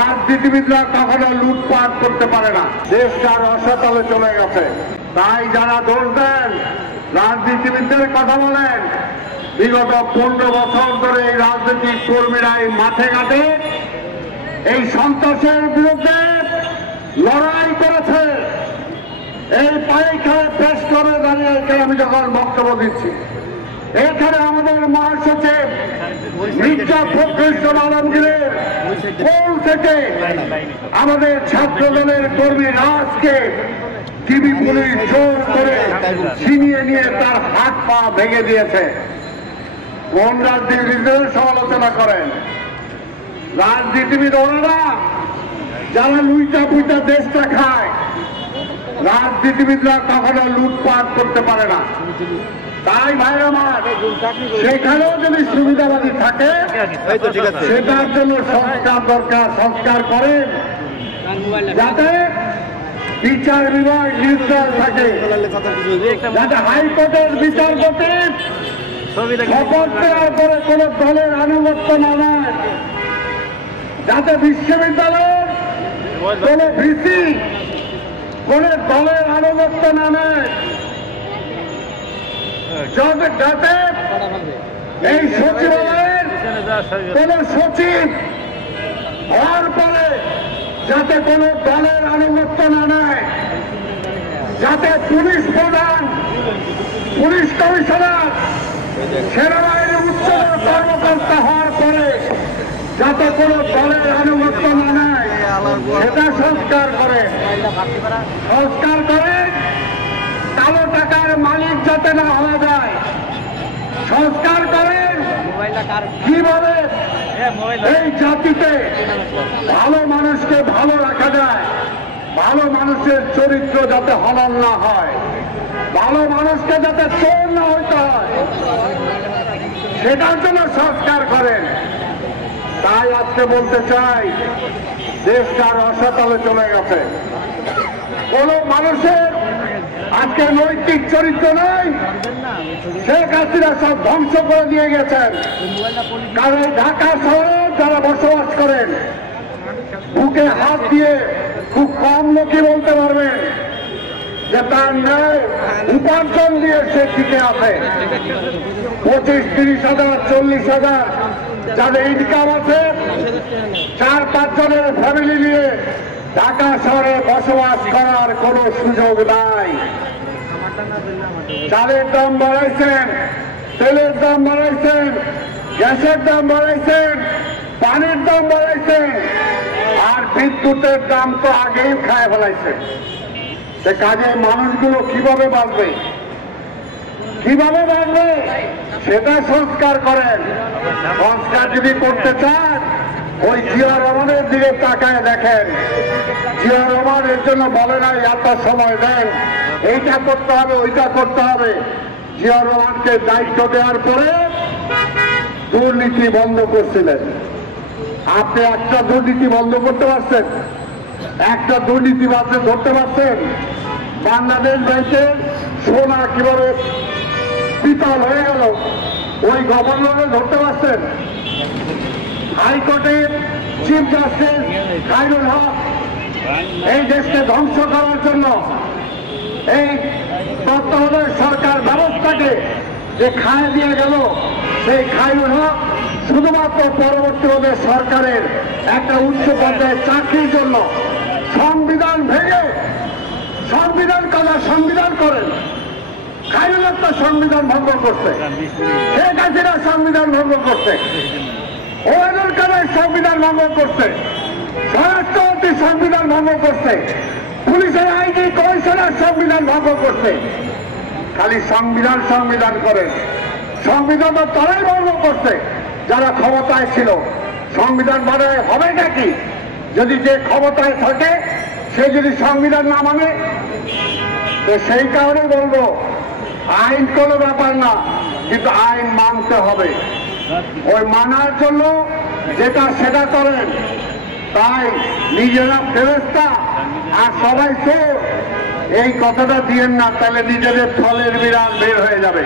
রাজনীতিবিদরা কখনো লুটপাট করতে পারে না। দেশটা রসাতলে চলে গেছে। তাই যারা দোষ দেন, রাজনীতিবিদদের কথা বলেন, বিগত 15 বছর ধরে এই রাজনৈতিক কর্মীরা এই মাঠে ঘাটে এই সন্ত্রাসের বিরুদ্ধে লড়াই করেছে। এই পাইখানে পেশ করে দাঁড়িয়ে এখানে আমি যখন বক্তব্য দিচ্ছি, এখানে আমাদের মহাসচিব মির্জা ফখরুল ইসলাম আলমগীরের কোল থেকে আমাদের ছাত্র দলের কর্মী রাজকে টিভি পুলিশ জোর করে ছিনিয়ে নিয়ে তার হাত পা ভেঙে দিয়েছে। কোন রাজনীতিবিদের সমালোচনা করেন? রাজনীতিবিদ ওনারা যারা লুইটা পুইটা দেশটা খায়। রাজনীতিবিদরা কখনো লুটপাট করতে পারে না। তাই ভাই আমার, সেখানেও যদি সুবিধাবাদী থাকে সেটার জন্য সংস্কার দরকার। সংস্কার করেন যাতে বিচার বিভাগ নির্দেশ থাকে, যাতে হাইকোর্টের বিচারপতি শপথ নেওয়ার পরে কোন দলের আনুগত্য না নেয়, যাতে বিশ্ববিদ্যালয়ের কোন ভিসি কোন দলের আনুগত্য না নেয়, যাতে এই সচিবালয়ের কোন সচিব হওয়ার পরে যাতে কোন দলের আনুগত্য না নেয়, যাতে পুলিশ প্রধান, পুলিশ কমিশনার, সেনাবাহিনীর উচ্চ কর্মকর্তা হওয়ার পরে যাতে কোন দলের আনুগত্য না নেয়, সেটা সংস্কার করে। সংস্কার করে কালো টাকার মালিক যাতে না হওয়া যায়। সংস্কার করেন কিভাবে এই জাতিতে ভালো মানুষকে ভালো রাখা যায়, ভালো মানুষের চরিত্র যাতে হনন না হয়, ভালো মানুষকে যাতে চোর না হইতে হয়, সেটার জন্য সংস্কার করেন। তাই আজকে বলতে চাই, দেশটা রসাতলে চলে গেছে। কোন মানুষের আজকে নৈতিক চরিত্র নাই। শেখ হাসিনা সব ধ্বংস করে দিয়ে গেছেন। কারণ ঢাকা শহরে যারা বসবাস করেন, বুকে হাত দিয়ে খুব কম লোকই বলতে পারবেন যে তার ন্যায় উপার্জন দিয়ে সে টিকে আছে। 25-30 হাজার 40 হাজার যাদের ইনকাম আছে, 4-5 জনের ফ্যামিলি নিয়ে ঢাকা শহরে বসবাস করার কোন সুযোগ নাই। চালের দাম বাড়াইছেন, তেলের দাম বাড়াইছেন, গ্যাসের দাম বাড়াইছেন, পানির দাম বাড়াইছেন, আর বিদ্যুতের দাম তো আগেই খায় ফেলাইছেন। সে কাজে মানুষগুলো কিভাবে বাঁচবে, কিভাবে বাঁচবে সেটা সংস্কার করেন। সংস্কার যদি করতে চান, ওই জিয়া রহমানের দিকে তাকায় দেখেন। জিয়া রহমান এর জন্য বলে না এত সময় দেন, এইটা করতে হবে, ওইটা করতে হবে। জিয়া রহমানকে দায়িত্ব দেওয়ার পরে দুর্নীতি বন্ধ করছিলেন। আপনি একটা দুর্নীতি বন্ধ করতে পারছেন? একটা দুর্নীতিবাদকে ধরতে পারছেন? বাংলাদেশ ব্যাংকের সোনা কিভাবে পিতল হয়ে গেল, ওই গভর্নরে ধরতে পারছেন? হাইকোর্টের চিফ জাস্টিস খায়রুল হক এই দেশকে ধ্বংস করার জন্য এই তত্ত্বাবধায়ক সরকার ব্যবস্থাকে যে খায় দিয়ে গেল, সেই খায়রুল হক শুধুমাত্র পরবর্তী সরকারের একটা উচ্চ পর্যায়ে চাকরির জন্য সংবিধান ভেঙে সংবিধান করেন। খায়রুল হক তো সংবিধান ভঙ্গ করছে, শেখ হাসিনা সংবিধান ভঙ্গ করছে, ওয়াদুল কাদের সংবিধান ভঙ্গ করছে, স্বরাষ্ট্রমন্ত্রী সংবিধান ভঙ্গ করছে, পুলিশের আইজি কমিশনার সংবিধান ভঙ্গ করছে। খালি সংবিধান করেন। সংবিধান তো তারাই ভঙ্গ করছে যারা ক্ষমতায় ছিল। সংবিধান মানে হবে নাকি? যদি যে ক্ষমতায় থাকে সে যদি সংবিধান না মানে, তো সেই কারণে বলবো আইন কোনো ব্যাপার না, কিন্তু আইন মানতে হবে। ওই মানার জন্য যেটা সেটা করেন। তাই নিজেরা ফেরেশতা আর সবাই চোর, এই কথাটা দিয়েন না, তাহলে নিজেদের ফলের বিরাট বের হয়ে যাবে।